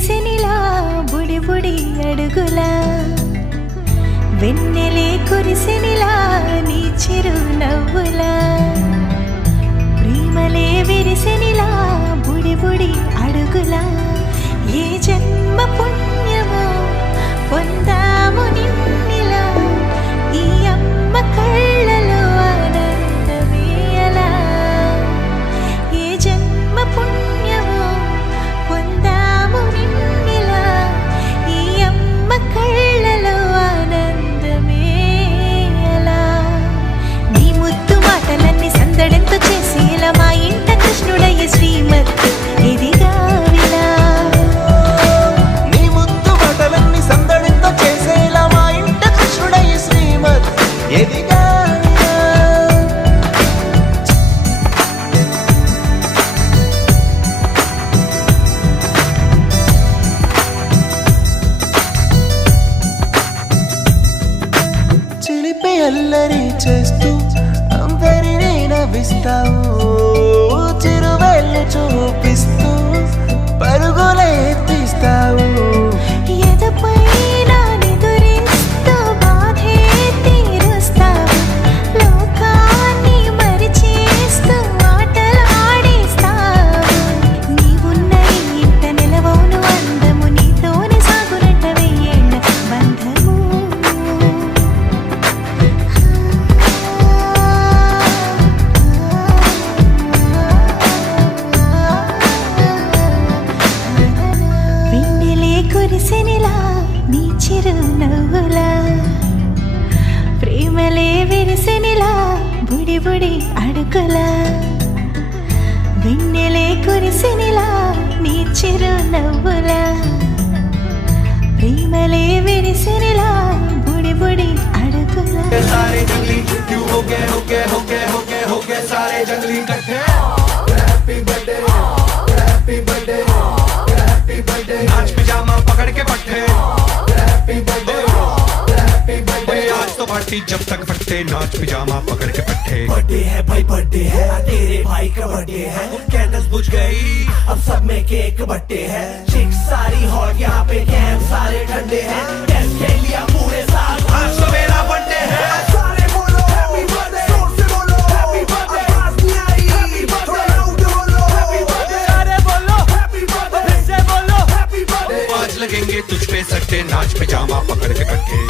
విరిసెనిలా బుడి బుడి అడుగులా వెన్నెలే కురిసెనిలా నీ చిరు నవ్వులా ప్రేమలే విరిసెనిలా బుడి బుడి అడుగులా ఏ జన్మ పుణ్యమో పొందాము నిన్నిలా ఈ అమ్మ కళ్ళలో ఆనందమే అలా ఏ జన్మ పుణ్యమో పొందాము నిన్నిలా ఈ అమ్మ కళ్ళలో ఆనందమే అలా నీ ముద్దు మాటలన్నీ సందడెంతో చేసి ఇలా మా ఇంట కృష్ణుడయ్య శ్రీమత్ ఇదిగా విలా చిలిపి అల్లరి చేస్తూ అందరినీ నవ్విస్తావు చిరువేళ్ళు చూపిస్తూ పరుగులే తీస్తావు ఎదపై కురిసెనిలా నీ చిరు నవ్వులా ప్రేమలే విరిసెనిలా బుడి బుడి అడుగులా వెన్నెలే కురిసెనిలా నీ చిరు నవ్వులా ప్రేమలే విరిసెనిలా బుడి బుడి అడుగులా सारे जंगली क्यों हो गए हो गए हो गए हो गए हो गए सारे जंगली इकट्ठे happy birthday happy birthday happy birthday नाच पिजामा पकड़ के पट्टे हैप्पी बर्थडे आज तो पार्टी जब तक फटते नाच पिजामा पकड़ के पट्टे बर्थडे है भाई बर्थडे है तेरे भाई का बर्थडे है कैंडल्स बुझ गई अब सब में केक बट्टे है चिक सारी हॉट यहाँ पे कैंप सारे ठंडे हैं कैंप ले लिया पूरे साल आज तो मेरा बर्थडे है सारे बोलो हैप्पी बर्थडे जोर से बोलो हैप्पी बर्थडे आवाज नहीं आई हैप्पी बर्थडे लाउड बोलो हैप्पी बर्थडे अरे बोलो हैप्पी बर्थडे फिर से बोलो हैप्पी बर्थडे आज लगेंगे तुझ पे सट्टे नाच पिजामा पकड़ के पट्टे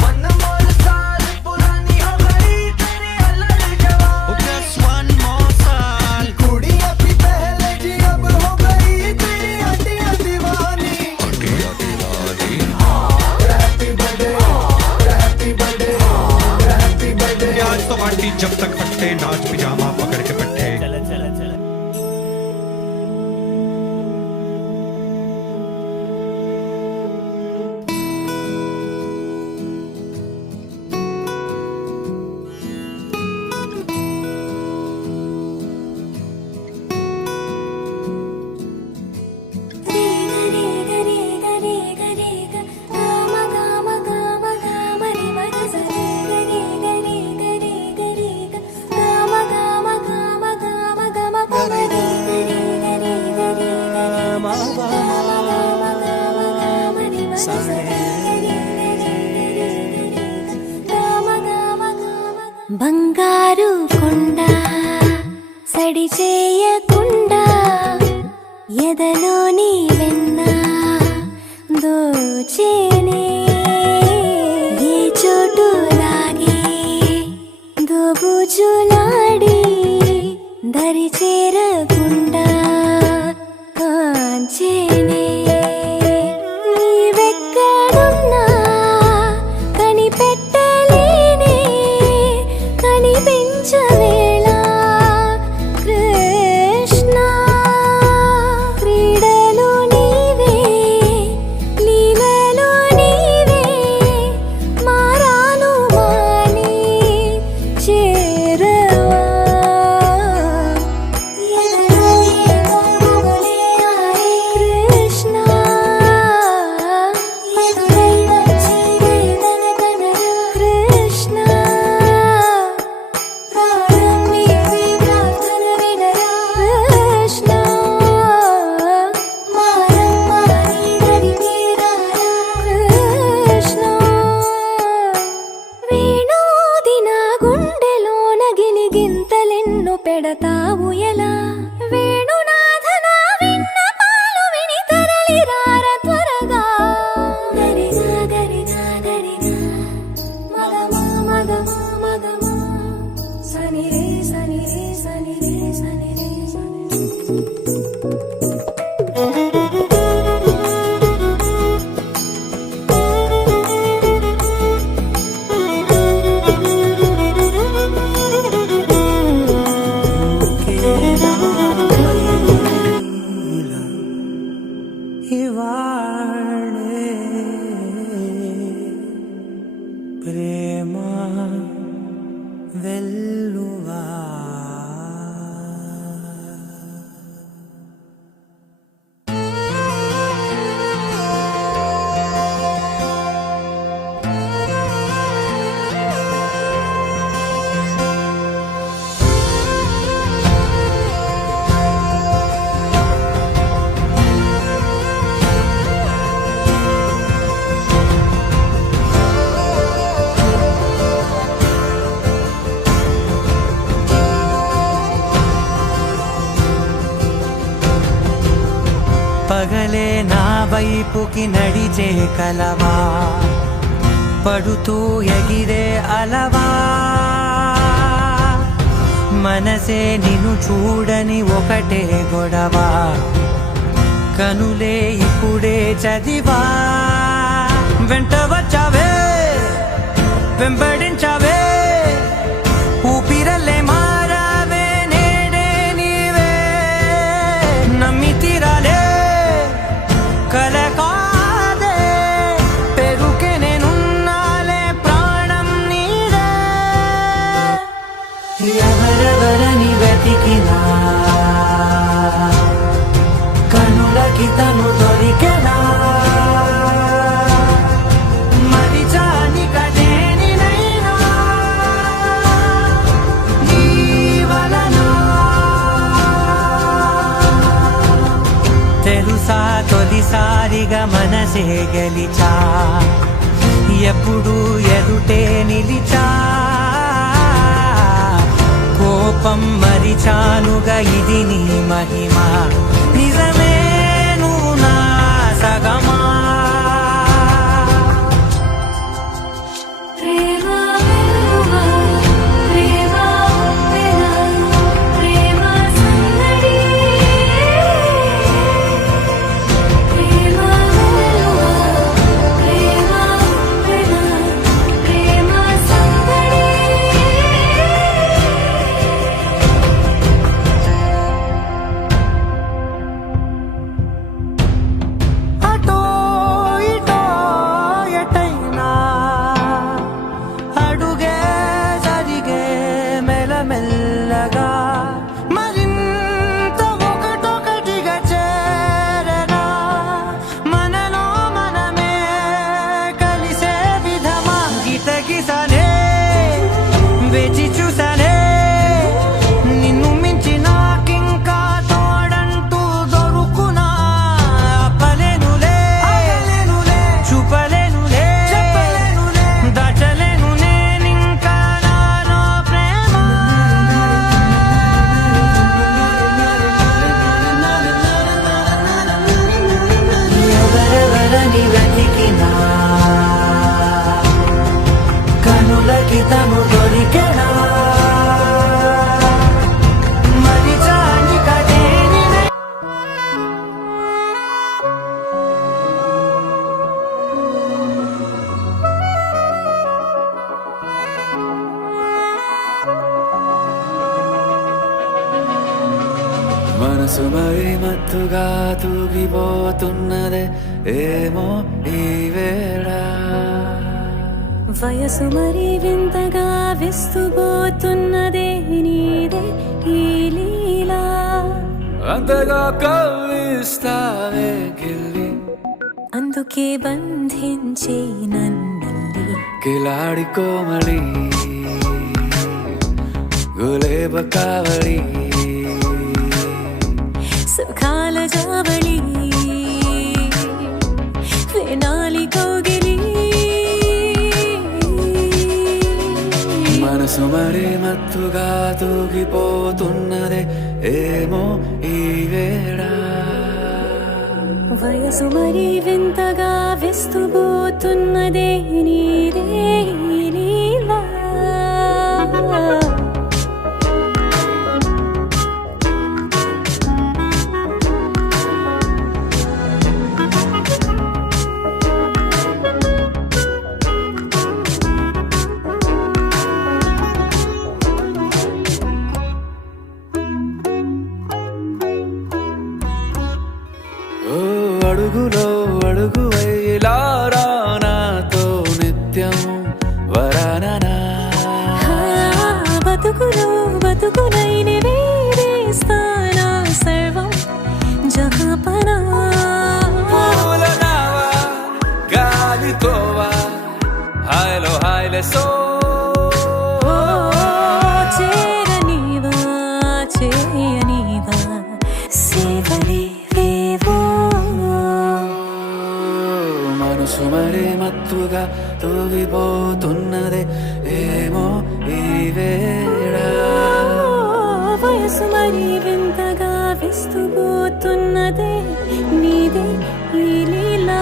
जब तक फटते नाच पिजामा पकड़ के पट्टे బంగారు కొండ సడి చేయకుండా ఎదలోని వెన్న దోచేనే ఏ చోటు లాగే దోబుజులాడి దరి చేరకుండా కాంచేనే నీవెక్కడున్నా కనిపెట్టలేనే కనిపించవేళ కృష్ణ క్రీడలు నీవే లీలలో నీవే మారాను మాని చేరవా ప్రేమ వెల్లువా పగలే నా వైపుకి నడిచే కలవా పడుతూ ఎగిరే అలవా మనసే నిన్ను చూడని ఒకటే గొడవ కనులే ఇప్పుడే చదివా వెంట వచ్చావే వెంబడించావే ఊపిరల్లే మారావే నేడే నీవే నమ్మి తీరాలే కలకాదే పెరుకే నేనున్నాలే ప్రాణం నీదే ఎవరెవరని వెతికినా కనులకి తను దొరికెనా మరిచాని కదేనినైనా నీ వలన తెలుసా తొలిసారిగా మనసే గెలిచా ఎప్పుడు ఎదుటే నిలిచా కోపం మరిచానుగా ఇది నీ మహిమ నిజమే నువ్వు నా సగమా ప్రేమ వెల్లువా ప్రేమ ఉప్పెన ప్రేమ సందడి ప్రేమ వెల్లువా ప్రేమ ఉప్పెన ప్రేమ సందడి అటో ఇటో ఎటైనా అడుగే జరిగే మెల్లమెల్లగా మరింత ఒకటొకటిగా చేరనా మనలో మనమే కలిసే విధమా గితగిసనే వేచి చూసానే నిన్ను మించి నాకింకా తోడంటూ దొరుకునా అప్పలేనులే చూపలేనులే దాచలేను నేనింకా నాలో ప్రేమ ఎవరెవరని వెతికినా కనులకి తను దొరికెనా మరిచాని కదేనినై మనసు మరి మత్తుగా తూగిపోతున్నదే ఏమో ఈ వేళ వయసు మరి వింతగా విస్తుపోతున్నదే నీదే ఈ లీలా అంతగా కవ్విస్తావే గిల్లి అందుకే బంధించే నన్నల్లి కిలాడి కోమలి గులేబ కావలి సుఖాల జావళి వేనాలి కౌగిలి మనసు మరి మత్తుగా తూగిపోతున్నదే ఏమో ఈ వేళ వయసు మరి వింతగా విస్తుపోతున్నదే నీదే ఈ లీలా ఓ అడుగులో అడుగు వయసో చేరనివా చేయనివా సేవలేవేవో మనసు మరి మత్తుగా తూగిపోతున్నదే ఏమో ఈ వేళ వయసు మరి వింతగా విస్తుపోతున్నదే నీదే ఈ లీలా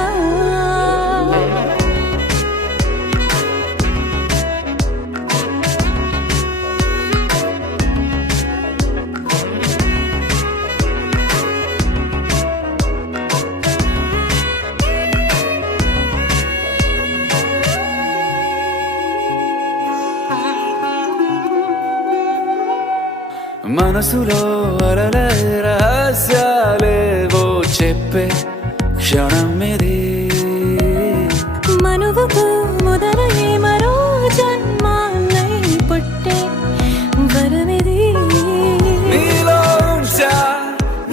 మనసులో అలల రహస్యాలేవో చెప్పే క్షణం ఇది మనువుకు మొదలయ్యే మరో జన్మాన్నై పుట్టే వరమిది నీలో ఉంచా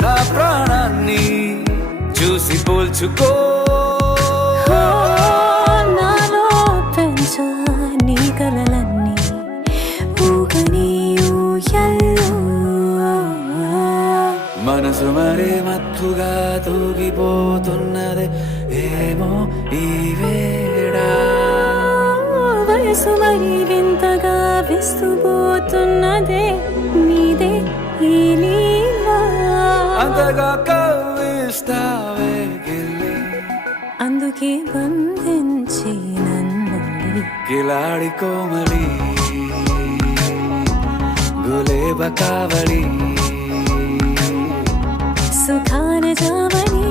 నా ప్రాణాన్ని చూసి పోల్చుకో నాలో పెంచా నీ కలలన్నీ ఊగని ఊయల్లో మనసు మరి మత్తుగా తూగిపోతున్నదే ఏమో ఈ వేళ వయసు మరి వింతగా విస్తుపోతున్నదే నీదే ఈ లీలా అంతగా కవ్విస్తావే గిల్లి అందుకే బంధించి నన్ను కిలాడి కోమలి గులేబ కావలి సుఖాన జావని